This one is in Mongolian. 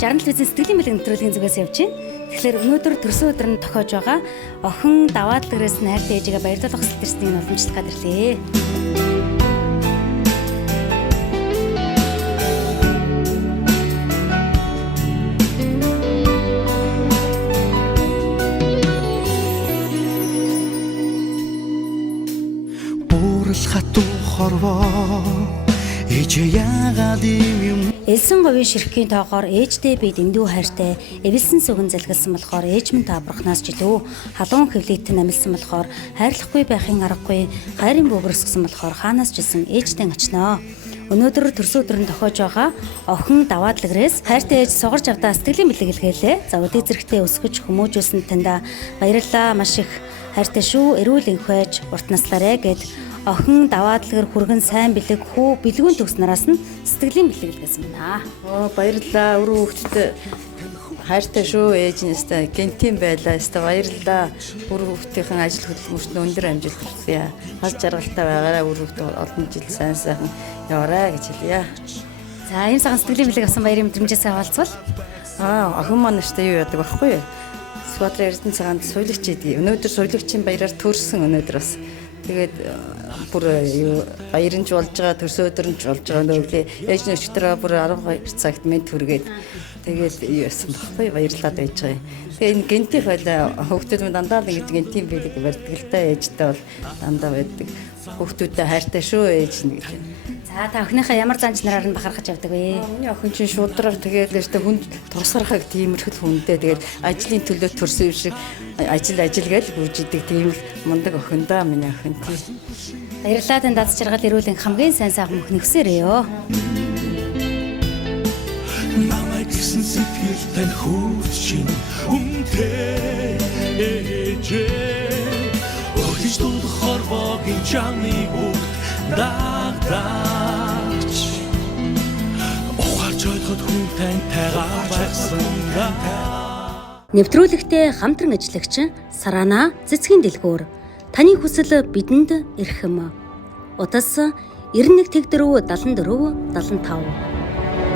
60 телевизийн сэтгэлийн бэлэг нэвтрүүлгийн зүгээс явж байна. Тэгэхээр өнөөдөр төрсөн өдөр нь тохиож байгаа охин даваатлагаас найртай ээжигээ баярлуулах хүсэлт ирснийг уламжлах гээд ирлээ. Элсэн говийн ширхгийн тоогоор ээжтэй би дэндүү хайртай эвэлсэн сүгэн залгилсан болохоор ээж минь та бурхнаас ч илүү халуун хэвлэлтэн амилсан болохоор хайрлахгүй байхын аргагүй хайрын бөөгөр өсгсөн болохоор хаанаас ч илсэн ээжтэй очноо. Өнөөдөр төрсөн өдөр нь тохиож байгаа охин даваатлагрээс хайртай ээж сугарч авдаа сэтгэлийн бэлэг илгээлээ. За өдөө зэрэгтэй өсгөж хүмүүжүүлсэн танда баярлалаа, маш их хайртай шүү, эрүүл энхвэж урт наслаарэ гэд охин даваатлагэр хүргэн сайн бэлэг хүү бэлгүүн төгснөөс нь сэтгэлийн бэлэг илгээсэн байна. Баярлалаа, өрөө хүүхдэд хайртай шүү, ээжнээсээ гэнтийн байлаа, өстө баярлалаа. Өрөө хүүхдийн ажил хөдөлмөрт өндөр амжилт хүсье. Хас жаргалтай байгаараа өрөө хүүхд олон жил сайн сайхан яваарай гэж хэлье. За энэ цагаан сэтгэлийн бэлэг авсан баярын мэдрэмжээсээ хаваалцвал охин маань өстө юу яадаг байхгүй юу? Сүхбаатарын Эрдэнэ цагаанд суулагч идэв. Өнөөдөр суулагчийн баяраар төрсөн өнөөдөр бас. Тэгээд бүр баярынж болж байгаа төрсөн өдрөнч болж байгаа нөглөө ээж нөчтөрөө бүр 12 цагт мэд түргээд тэгээд юу яасан баггүй баярлаад байж байгаа юм. Тэгээд энэ гэнтийн хойлоо хүүхдүүд минь дандаа ингэж гэнтийн бэлэг барьдаг л та ээжтэй бол дандаа байдаг. Хүүхдүүдтэй хайртай шүү ээж нь гэж. За та охиныхаа ямар занч нараар нь бахархаж явдаг вэ? Миний охин чинь шудраг тэгээд л өстө хүнд тусгархаг тиймэрхэл хүнтэй тэгээд ажлын төлөө төрсөн юм шиг ажил гэж гүйжидэг тийм л мундаг охин да миний охин тий. Баярлалаа тань даз жаргал ирүүлэн хамгийн сайн сайхан мөхний өсөөрэй ёо. Намайг гисэн сэтгэл тань хөвчин үнтэй ээжээ Охиж дуудах хорвогийн чамны үг дагдаач Ухаарч ойлгоход хүн таньтайгаа байсан Нэвтрүүлэгтээ хамтран ажиллагч Сарана Цэцгийн дэлгүүр таны хүсэл бидэнд эрхэм. Утас 91 тэгдэрв 74 75